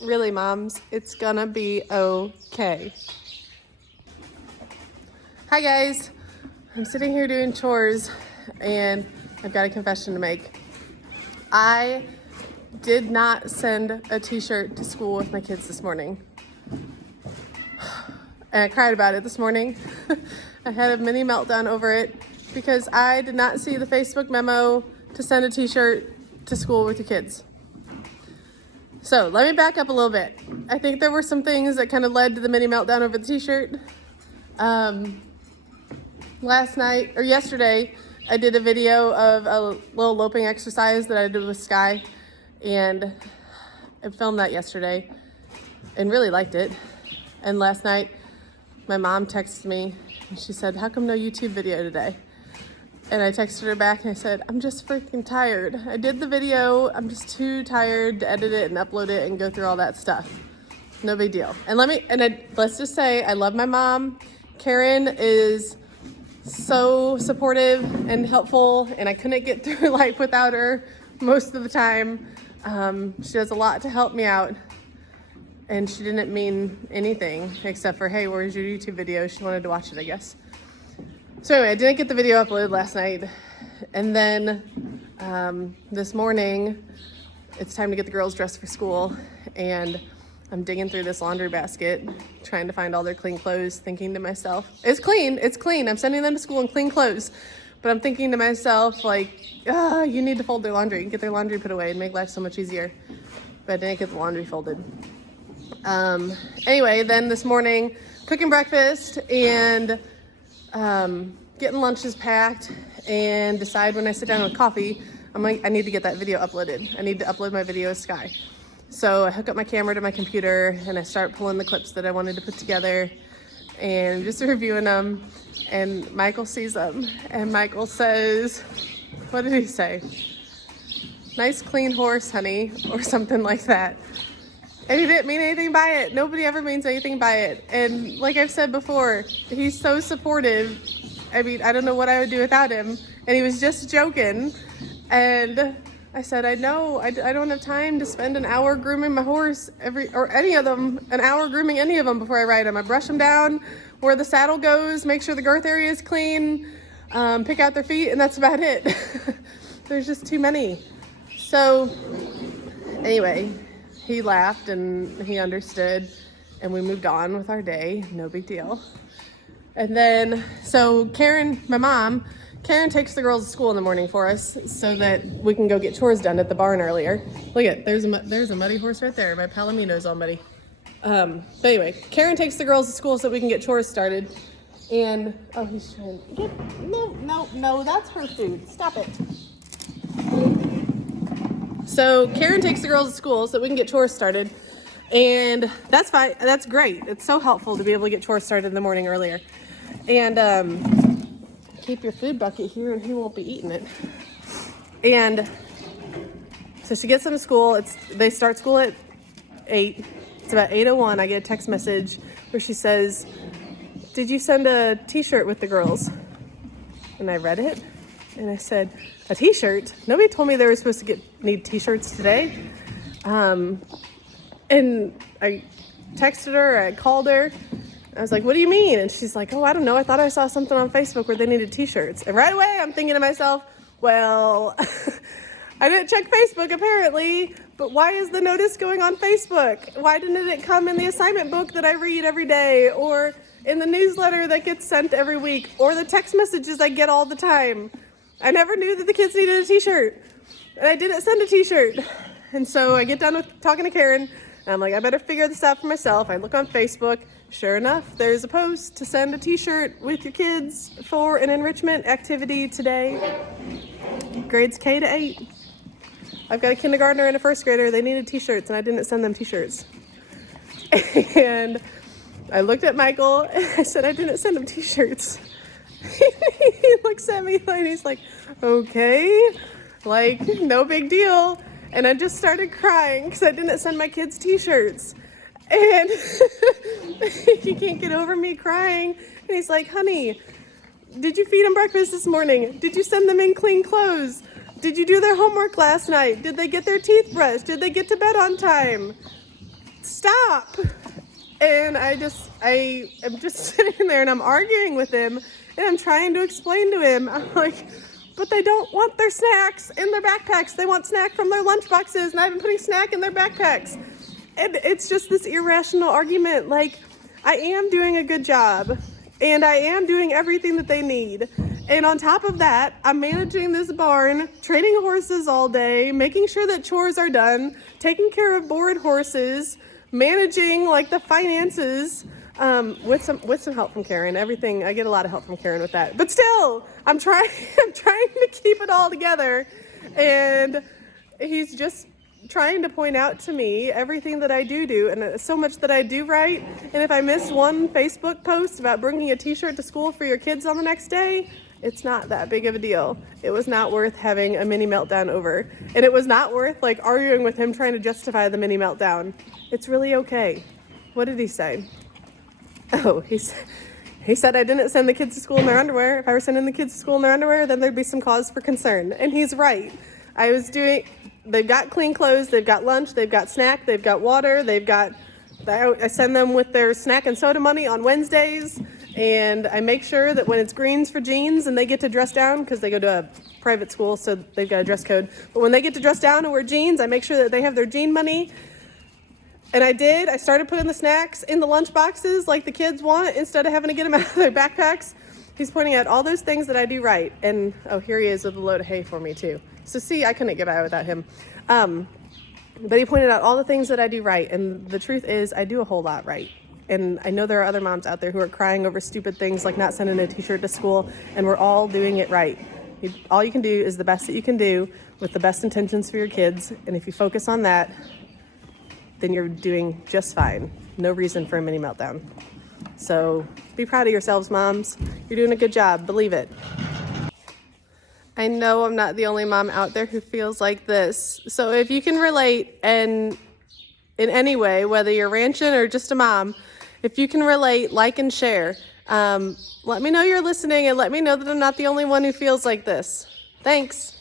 Really, moms, it's gonna be okay. Hi guys, I'm sitting here doing chores and I've got a confession to make. I did not send a t-shirt to school with my kids this morning. And I cried about it this morning. I had a mini meltdown over it because I did not see the Facebook memo to send a t-shirt to school with your kids. So let me back up a little bit. I think there were some things that kind of led to the mini meltdown over the t-shirt. Yesterday, I did a video of a little loping exercise that I did with Sky, and I filmed that yesterday and really liked it. And last night, my mom texted me and she said, "How come no YouTube video today?" And I texted her back and I said, "I'm just freaking tired. I did the video. I'm just too tired to edit it and upload it and go through all that stuff. No big deal." And let's just say I love my mom. Karen is so supportive and helpful, and I couldn't get through life without her most of the time. She does a lot to help me out, and she didn't mean anything except for, "Hey, where's your YouTube video?" She wanted to watch it, I guess. So anyway, I didn't get the video uploaded last night. And then this morning, it's time to get the girls dressed for school. And I'm digging through this laundry basket, trying to find all their clean clothes, thinking to myself, it's clean. I'm sending them to school in clean clothes. But I'm thinking to myself, you need to fold their laundry and get their laundry put away and make life so much easier. But I didn't get the laundry folded. Anyway, then this morning, cooking breakfast and getting lunches packed, and decide when I sit down with coffee, I'm like, I need to get that video uploaded. I need to upload my video with Sky. So I hook up my camera to my computer and I start pulling the clips that I wanted to put together and just reviewing them. And Michael sees them and Michael says, what did he say? "Nice clean horse, honey," or something like that. And he didn't mean anything by it. Nobody ever means anything by it. And like I've said before, he's so supportive. I mean, I don't know what I would do without him. And he was just joking. And I said, I know, I don't have time to spend an hour grooming my horse an hour grooming any of them before I ride them. I brush them down where the saddle goes, make sure the girth area is clean, pick out their feet, and that's about it. There's just too many. So anyway, he laughed and he understood, and we moved on with our day. No big deal. And then, so Karen, my mom, Karen takes the girls to school in the morning for us so that we can go get chores done at the barn earlier. Look at, there's a muddy horse right there. My Palomino's all muddy. But anyway, Karen takes the girls to school so that we can get chores started. And, oh, he's trying to get, no, that's her food. Stop it. So Karen takes the girls to school so that we can get chores started. And that's fine. That's great. It's so helpful to be able to get chores started in the morning earlier. And keep your food bucket here and he won't be eating it. And so she gets them to school. They start school at 8. It's about 8:01. I get a text message where she says, "Did you send a t-shirt with the girls?" And I read it and I said, "A t-shirt? Nobody told me they were supposed to need t-shirts today." And I texted her, I called her. I was like, "What do you mean?" And she's like, "Oh, I don't know. I thought I saw something on Facebook where they needed t-shirts." And right away, I'm thinking to myself, well, I didn't check Facebook apparently, but why is the notice going on Facebook? Why didn't it come in the assignment book that I read every day, or in the newsletter that gets sent every week, or the text messages I get all the time? I never knew that the kids needed a t-shirt, and I didn't send a t-shirt. And so I get done with talking to Karen, and I'm like, I better figure this out for myself. I look on Facebook. Sure enough, there's a post to send a t-shirt with your kids for an enrichment activity today. Grades K to 8. I've got a kindergartner and a first grader. They needed t-shirts, and I didn't send them t-shirts. And I looked at Michael, and I said, I didn't send him t-shirts. He looks at me, and he's like, okay, no big deal. And I just started crying because I didn't send my kids t-shirts. And he can't get over me crying. And he's like, "Honey, did you feed them breakfast this morning? Did you send them in clean clothes? Did you do their homework last night? Did they get their teeth brushed? Did they get to bed on time?" stop. And I am just sitting there and I'm arguing with him and I'm trying to explain to him. I'm like, but they don't want their snacks in their backpacks. They want snack from their lunch boxes, and I've been putting snack in their backpacks. And it's just this irrational argument. Like, I am doing a good job and I am doing everything that they need. And on top of that, I'm managing this barn, training horses all day, making sure that chores are done, taking care of bored horses, managing like the finances, with some help from Karen. Everything, I get a lot of help from Karen with that. But still, I'm trying to keep it all together. And he's just trying to point out to me everything that I do, and so much that I do right. And if I miss one Facebook post about bringing a t-shirt to school for your kids on the next day, it's not that big of a deal. It was not worth having a mini meltdown over. And it was not worth like arguing with him trying to justify the mini meltdown. It's really okay. What did he say? Oh, he said I didn't send the kids to school in their underwear. If I were sending the kids to school in their underwear, then there'd be some cause for concern. And he's right. They've got clean clothes, they've got lunch, they've got snack, they've got water, I send them with their snack and soda money on Wednesdays, and I make sure that when it's greens for jeans and they get to dress down, because they go to a private school, so they've got a dress code, but when they get to dress down and wear jeans, I make sure that they have their jean money. And I started putting the snacks in the lunch boxes like the kids want, instead of having to get them out of their backpacks. He's pointing out all those things that I do right. And, oh, here he is with a load of hay for me, too. So, see, I couldn't get by without him. But he pointed out all the things that I do right. And the truth is, I do a whole lot right. And I know there are other moms out there who are crying over stupid things like not sending a t-shirt to school. And we're all doing it right. All you can do is the best that you can do with the best intentions for your kids. And if you focus on that, then you're doing just fine. No reason for a mini meltdown. So be proud of yourselves, moms. You're doing a good job. Believe it. I know I'm not the only mom out there who feels like this. So if you can relate, and in any way, whether you're ranching or just a mom, if you can relate, like and share. Let me know you're listening, and let me know that I'm not the only one who feels like this. Thanks.